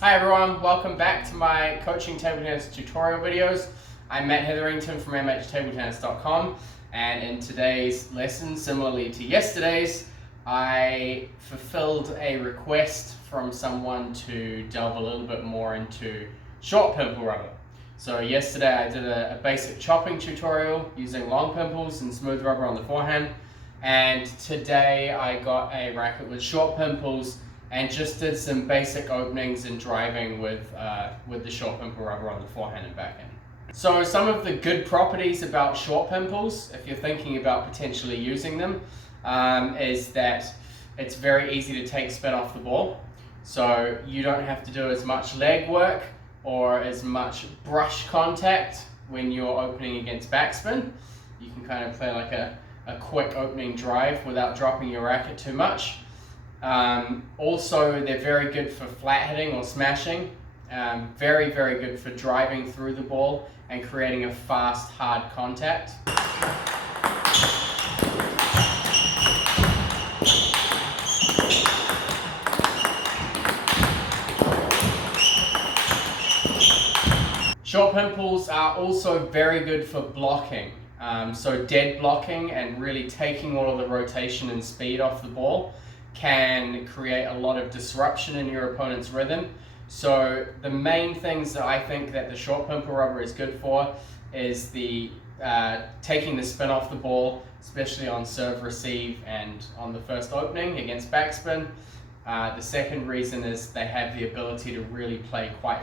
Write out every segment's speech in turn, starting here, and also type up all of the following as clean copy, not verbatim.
Hi everyone, welcome back to my coaching table tennis tutorial videos. I'm Matt Hetherington from MHTableTennis.com, and in today's lesson, similarly to yesterday's, I fulfilled a request from someone to delve a little bit more into short pimple rubber. So yesterday I did a basic chopping tutorial using long pimples and smooth rubber on the forehand, and today I got a racket with short pimples and just did some basic openings and driving with the short pimple rubber on the forehand and backhand. So some of the good properties about short pimples, if you're thinking about potentially using them, is that it's very easy to take spin off the ball. So you don't have to do as much leg work or as much brush contact when you're opening against backspin. You can kind of play like a quick opening drive without dropping your racket too much. Also, they're very good for flat hitting or smashing. Very, very good for driving through the ball and creating a fast, hard contact. Short pimples are also very good for blocking. So dead blocking and really taking all of the rotation and speed off the ball can create a lot of disruption in your opponent's rhythm. So the main things that I think that the short pimple rubber is good for is the taking the spin off the ball, especially on serve receive and on the first opening against backspin. The second reason is they have the ability to really play quite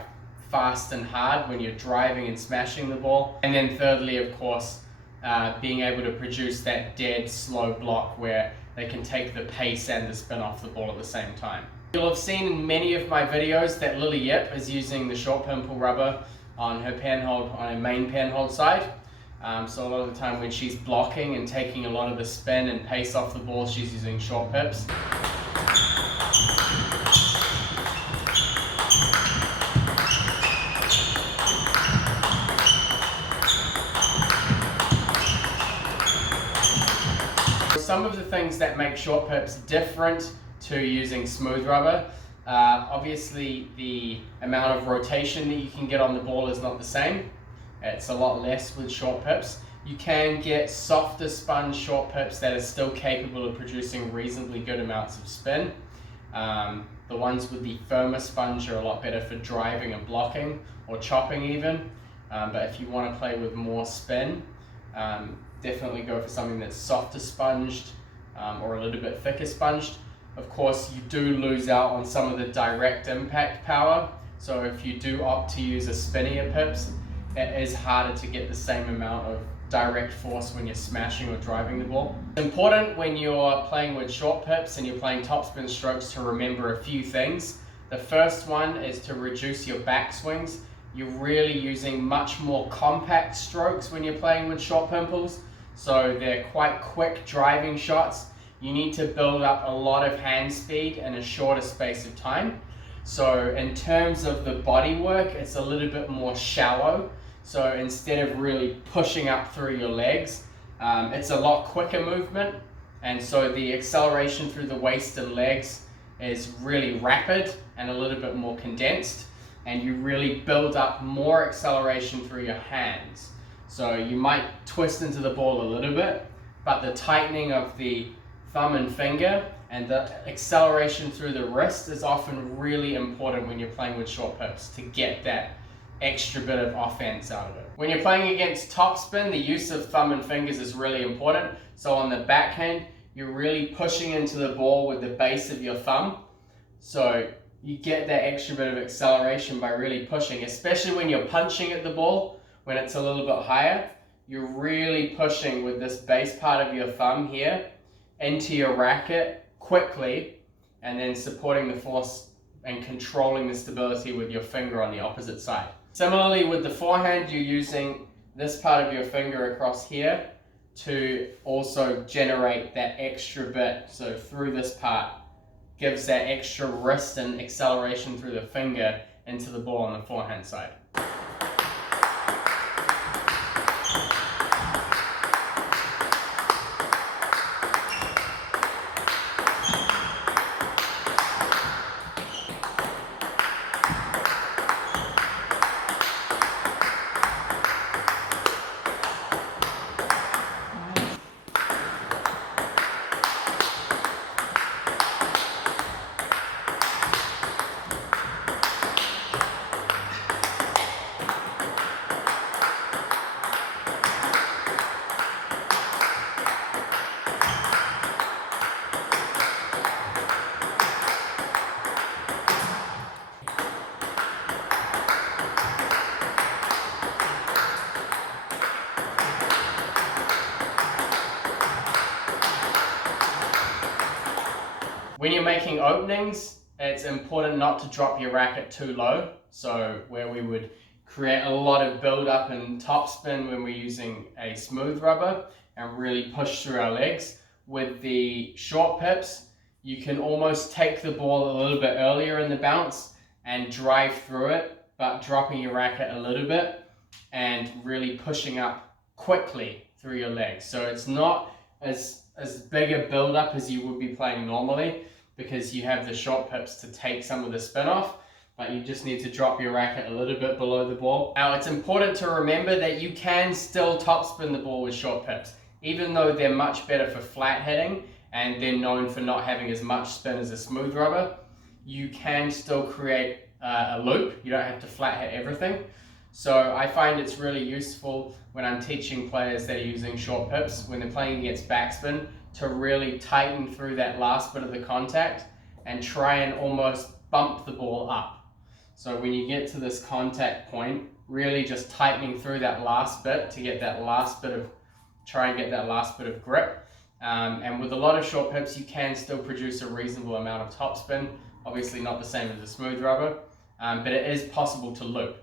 fast and hard when you're driving and smashing the ball. And then thirdly, of course, being able to produce that dead slow block where they can take the pace and the spin off the ball at the same time. You'll have seen in many of my videos that Lily Yip is using the short pimple rubber on her panhold, on her main panhold side. So a lot of the time when she's blocking and taking a lot of the spin and pace off the ball, she's using short pips. Some of the things that make short pips different to using smooth rubber, obviously the amount of rotation that you can get on the ball is not the same. It's a lot less with short pips. You can get softer sponge short pips that are still capable of producing reasonably good amounts of spin. The ones with the firmer sponge are a lot better for driving and blocking or chopping even. But if you want to play with more spin, definitely go for something that's softer sponged or a little bit thicker sponged. Of course, you do lose out on some of the direct impact power. So if you do opt to use a spinnier pips, it is harder to get the same amount of direct force when you're smashing or driving the ball. It's important when you're playing with short pips and you're playing topspin strokes to remember a few things. The first one is to reduce your backswings. You're really using much more compact strokes when you're playing with short pimples. So they're quite quick driving shots. You need to build up a lot of hand speed in a shorter space of time. So in terms of the body work, it's a little bit more shallow. So instead of really pushing up through your legs, it's a lot quicker movement. And so the acceleration through the waist and legs is really rapid and a little bit more condensed. And you really build up more acceleration through your hands. So you might twist into the ball a little bit, but the tightening of the thumb and finger and the acceleration through the wrist is often really important when you're playing with short pips to get that extra bit of offense out of it. When you're playing against topspin, the use of thumb and fingers is really important. So on the backhand, you're really pushing into the ball with the base of your thumb. So you get that extra bit of acceleration by really pushing, especially when you're punching at the ball, when it's a little bit higher. You're really pushing with this base part of your thumb here into your racket quickly, and then supporting the force and controlling the stability with your finger on the opposite side. Similarly with the forehand, you're using this part of your finger across here to also generate that extra bit. So through this part, gives that extra wrist and acceleration through the finger into the ball on the forehand side. When you're making openings, it's important not to drop your racket too low. So where we would create a lot of build up and topspin when we're using a smooth rubber and really push through our legs. With the short pips, you can almost take the ball a little bit earlier in the bounce and drive through it, but dropping your racket a little bit and really pushing up quickly through your legs. So it's not as big a build up as you would be playing normally, because you have the short pips to take some of the spin off, but you just need to drop your racket a little bit below the ball. Now it's important to remember that you can still topspin the ball with short pips, even though they're much better for flat hitting and they're known for not having as much spin as a smooth rubber. You can still create a loop. You don't have to flat hit everything. So I find it's really useful when I'm teaching players that are using short pips, when they're playing against backspin, to really tighten through that last bit of the contact and try and almost bump the ball up. So when you get to this contact point, really just tightening through that last bit to get that last bit of, try and get that last bit of grip. And with a lot of short pips, you can still produce a reasonable amount of topspin. Obviously not the same as a smooth rubber, but it is possible to loop.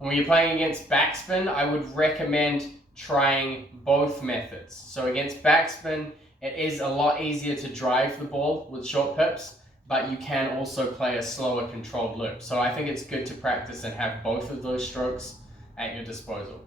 When you're playing against backspin, I would recommend trying both methods. So against backspin, it is a lot easier to drive the ball with short pips, but you can also play a slower controlled loop. So I think it's good to practice and have both of those strokes at your disposal.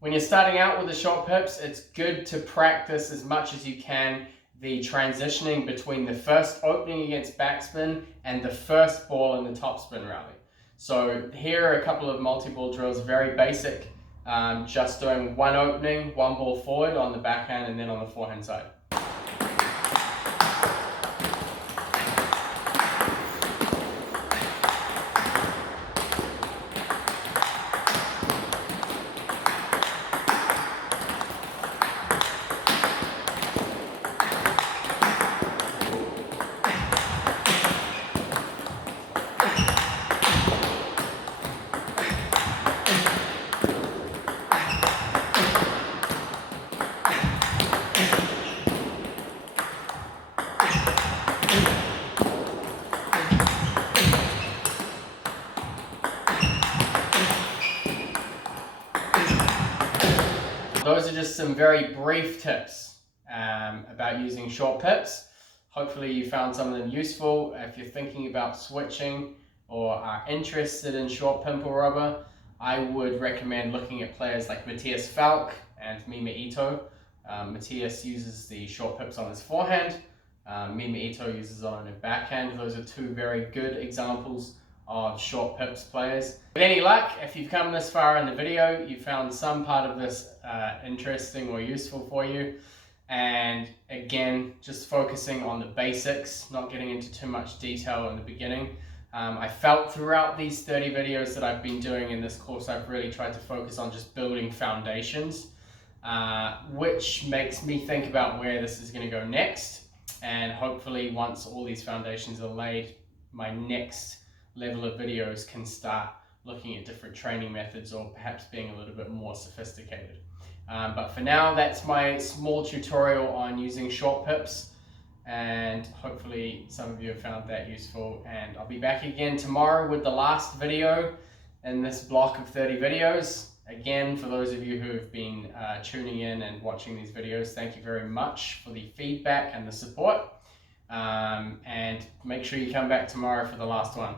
When you're starting out with the short pips, it's good to practice as much as you can the transitioning between the first opening against backspin and the first ball in the topspin rally. So here are a couple of multi-ball drills, very basic, just doing one opening, one ball forward on the backhand and then on the forehand side. Those are just some very brief tips about using short pips. Hopefully you found some of them useful. If you're thinking about switching or are interested in short pimple rubber, I would recommend looking at players like Matthias Falk and Mima Ito. Matthias uses the short pips on his forehand. Mima Ito uses it on her backhand. Those are two very good examples of short pips players. With any luck, if you've come this far in the video, you found some part of this interesting or useful for you. And again, just focusing on the basics, not getting into too much detail in the beginning. I felt throughout these 30 videos that I've been doing in this course, I've really tried to focus on just building foundations, which makes me think about where this is going to go next. And hopefully once all these foundations are laid, my next level of videos can start looking at different training methods or perhaps being a little bit more sophisticated. But for now, that's my small tutorial on using short pips, and hopefully some of you have found that useful. And I'll be back again tomorrow with the last video in this block of 30 videos. Again, for those of you who have been tuning in and watching these videos, thank you very much for the feedback and the support. And make sure you come back tomorrow for the last one.